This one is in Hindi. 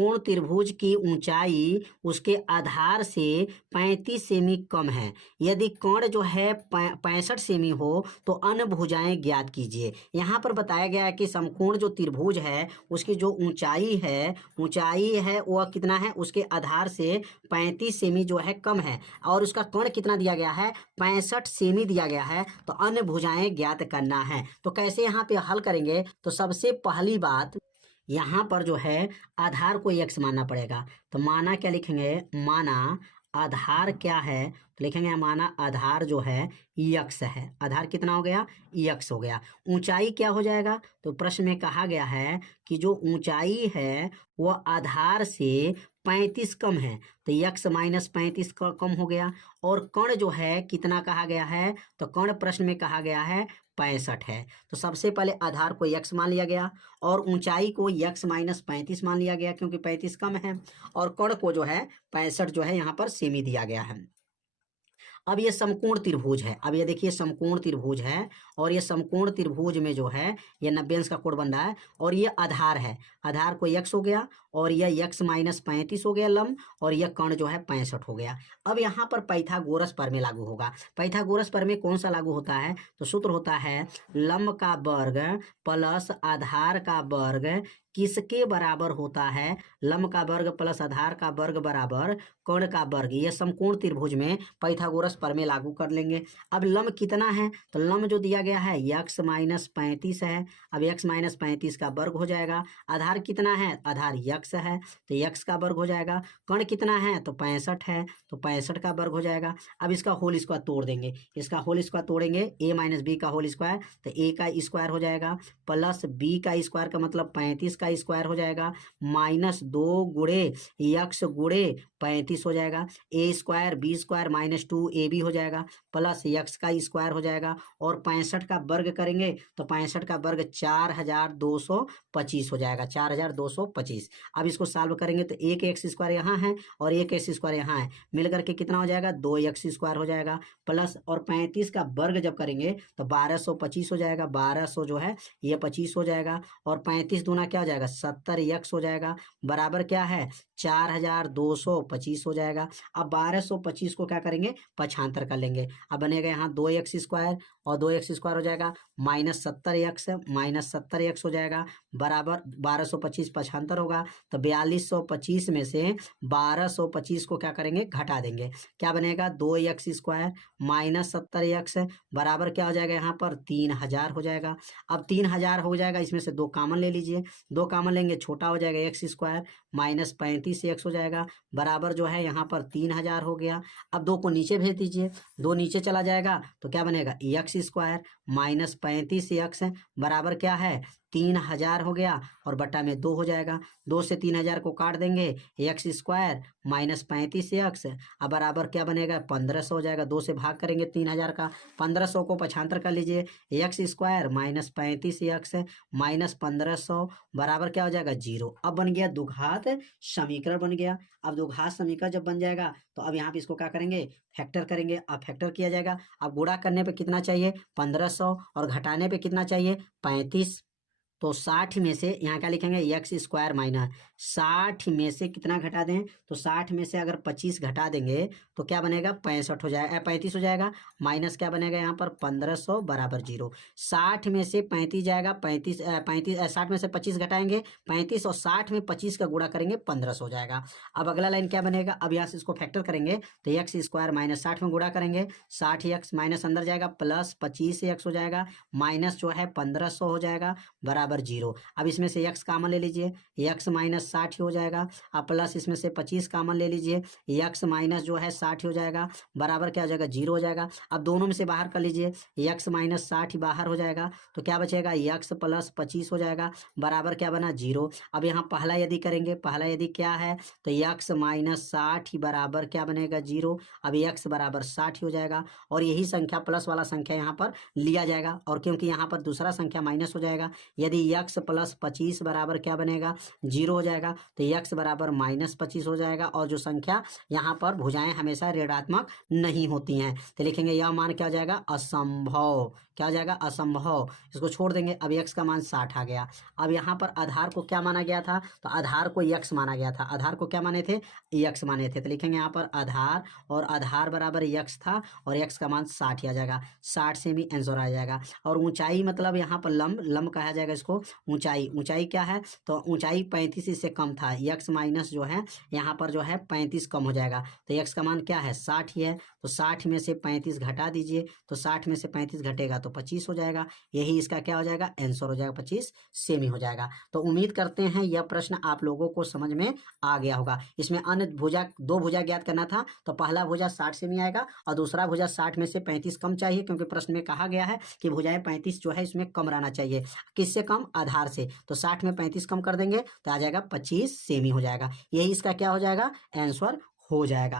समकोण त्रिभुज की ऊंचाई उसके आधार से 35 सेमी कम है। यदि कोण जो है 65 सेमी हो तो अन्य भुजाएं ज्ञात कीजिए। यहाँ पर बताया गया है कि समकोण जो त्रिभुज है उसकी जो ऊंचाई है वह कितना है, उसके आधार से 35 सेमी जो है कम है और उसका कोण कितना दिया गया है, 65 सेमी दिया गया है। तो अन्य भुजाएं ज्ञात करना है। तो कैसे यहाँ पे हल करेंगे, तो सबसे पहली बात यहाँ पर जो है आधार को x मानना पड़ेगा। तो माना क्या लिखेंगे, माना आधार क्या है, तो लिखेंगे माना आधार जो है x है। आधार कितना हो गया, x हो गया। ऊंचाई क्या हो जाएगा, तो प्रश्न में कहा गया है कि जो ऊंचाई है वह आधार से 35 कम है, तो x माइनस 35 कम हो गया। और कण जो है कितना कहा गया है, तो कण प्रश्न में कहा गया है 65 है। तो सबसे पहले आधार को x मान लिया गया और ऊंचाई को x माइनस 35 मान लिया गया क्योंकि 35 कम है, और कण को जो है 65 जो है यहाँ पर सेमी दिया गया है। अब ये समकोण त्रिभुज है। अब ये देखिए समकोण त्रिभुज है और ये समकोण त्रिभुज में जो है ये 90 अंश का कोण बन रहा है और ये आधार है। आधार को x हो गया और यह x माइनस 35 हो गया लंब, और यह कण जो है 65 हो गया। अब यहाँ पर पाइथागोरस प्रमेय लागू होगा। पाइथागोरस प्रमेय कौन सा लागू होता है, तो सूत्र होता है लंब का वर्ग प्लस आधार का वर्ग किसके बराबर होता है, लंब का वर्ग प्लस आधार का वर्ग बराबर कोण का वर्ग। ये समकोण त्रिभुज में पाइथागोरस प्रमेय लागू कर लेंगे। अब लंब कितना है, तो लंब जो दिया गया है x माइनस 35 है। अब x माइनस 35 का वर्ग हो जाएगा। आधार कितना है, आधार x है तो x का वर्ग हो जाएगा। कण कितना है, तो 65 है तो 65 का वर्ग हो जाएगा। अब इसका होल स्क्वायर तोड़ देंगे, इसका होल स्क्वायर तोड़ेंगे a माइनस बी का होल स्क्वायर, तो a का स्क्वायर हो जाएगा प्लस b का स्क्वायर का मतलब 35 का स्क्वायर हो जाएगा माइनस 2 गुणे x गुणे 35 हो जाएगा। a square b square minus 2ab हो जाएगा प्लस x का स्क्वायर हो जाएगा और 65 का वर्ग करेंगे तो 65 का वर्ग 4225 हो जाएगा, 4225। अब इसको सॉल्व करेंगे तो एक एक्स स्क्वायर यहाँ है और एक एक्स स्क्वायर यहाँ है, मिलकर के कितना हो जाएगा, 2x स्क्वायर हो जाएगा प्लस और 35 का वर्ग जब करेंगे तो 1225 हो जाएगा। 1200 जो है ये 25 हो जाएगा और 35 दूना क्या हो जाएगा, 70x हो जाएगा बराबर क्या है 4225 हो जाएगा। अब 1225 को क्या करेंगे, पक्षांतर कर लेंगे। अब बनेगा यहाँ 2x स्क्वायर और 2x स्क्वायर हो जाएगा माइनस 70x हो जाएगा बराबर 1225 पक्षांतर होगा तो 4225 में से 1225 को क्या करेंगे, घटा देंगे। क्या बनेगा, 2x स्क्वायर माइनस 70x बराबर क्या हो जाएगा, यहाँ पर 3000 हो जाएगा। अब 3000 हो जाएगा, इसमें से 2 कॉमन ले लीजिए, 2 कॉमन लेंगे छोटा हो जाएगा x स्क्वायर माइनस 35x हो जाएगा बराबर जो है यहाँ पर 3000 हो गया। अब 2 को नीचे भेज दीजिए, 2 नीचे चला जाएगा तो क्या बनेगा, x स्क्वायर माइनस 35x बराबर क्या है 3000 हो गया और बट्टा में 2 हो जाएगा। 2 से 3000 को काट देंगे, x स्क्वायर माइनस 35x अब बराबर क्या बनेगा, 1500 हो जाएगा। 2 से भाग करेंगे 3000 का, 1500 को पक्षांतर कर लीजिए, x square minus 35x minus 1500 बराबर क्या हो जाएगा, 0। अब बन गया द्विघात समीकरण बन गया। अब द्विघात समीकरण जब बन जाएगा तो अब यहाँ पे इसको क्या करेंगे, फैक्टर करेंगे। अब फैक्टर किया जाएगा। अब गुणा करने पे कितना चाहिए, 1500 और घटाने पे कितना चाहिए, 35। तो 60 में से यहाँ क्या लिखेंगे, x स्क्वायर माइनस 60 में से कितना घटा दें, तो 60 में से अगर 25 घटा देंगे तो क्या बनेगा, 65 हो जाएगा, 35 हो जाएगा माइनस क्या बनेगा यहाँ पर 1500 बराबर 0। 60 में से 35 जाएगा, 60 में से 25 घटाएंगे 35 और 60 में 25 का गुणा करेंगे 1500 हो जाएगा। अब अगला लाइन क्या बनेगा, अब यहाँ से इसको फैक्टर करेंगे तो x स्क्वायर माइनस 60 में गुणा करेंगे 60x माइनस अंदर जाएगा प्लस 25x हो जाएगा माइनस जो है 1500 हो जाएगा बराबर 0। अब इसमें से x कॉमन ले लीजिए, x माइनस 60 हो जाएगा। अब प्लस इसमें से 25 कॉमन ले लीजिए, x माइनस जो है 60 हो जाएगा बराबर क्या हो जाएगा, 0 हो जाएगा। अब दोनों में से बाहर कर लीजिए, x माइनस 60 बाहर हो जाएगा तो क्या बचेगा, x प्लस 25 हो जाएगा बराबर क्या बना, 0। अब यहाँ पहला यदि करेंगे, पहला यदि क्या है तो x माइनस 60 बराबर क्या बनेगा, 0। अब x बराबर 60 हो जाएगा और यही संख्या प्लस वाला संख्या यहाँ पर लिया जाएगा और क्योंकि यहाँ पर दूसरा संख्या माइनस हो जाएगा, यदि x प्लस 25 बराबर क्या बनेगा, 0 हो जाएगा तो x बराबर माइनस 25 हो जाएगा। और जो संख्या यहाँ पर भुजाएं हमेशा ऋणात्मक नहीं होती हैं तो लिखेंगे यह मान क्या हो जाएगा, असंभव। क्या हो जाएगा, असंभव। इसको छोड़ देंगे। अब x का मान 60 आ गया। अब यहाँ पर आधार को क्या माना गया था, तो आधार को x माना गया था। आधार को क्या माने थे, x माने थे, तो लिखेंगे यहाँ पर आधार, और आधार बराबर x था, और x का मान 60 आ जाएगा। 60 से भी आंसर आ जाएगा। और ऊंचाई मतलब यहाँ पर लंब, लंब कहा जाएगा इसको। ऊंचाई, ऊंचाई क्या है, तो ऊंचाई 35 इससे कम था। x माइनस जो है यहाँ पर जो है 35 कम हो जाएगा, तो x का मान क्या है, 60 ही है। तो 60 में से 35 घटा दीजिए, तो 60 में से 35 घटेगा तो 25 हो जाएगा। यही इसका क्या हो जाएगा, आंसर हो जाएगा, 25 सेमी हो जाएगा। तो उम्मीद करते हैं यह प्रश्न आप लोगों को समझ में आ गया होगा। इसमें अन्य भुजा, दो भुजा ज्ञात करना था, तो पहला भुजा 60 सेमी आएगा, और दूसरा भुजा 60 में से 35 कम चाहिए, क्योंकि प्रश्न में कहा गया है कि भुजाएं 35 जो है इसमें कम रहना चाहिए। किससे कम, आधार से। तो 60 में 35 कम कर देंगे तो आ जाएगा 25 सेमी हो जाएगा। यही इसका क्या हो जाएगा, आंसर हो जाएगा।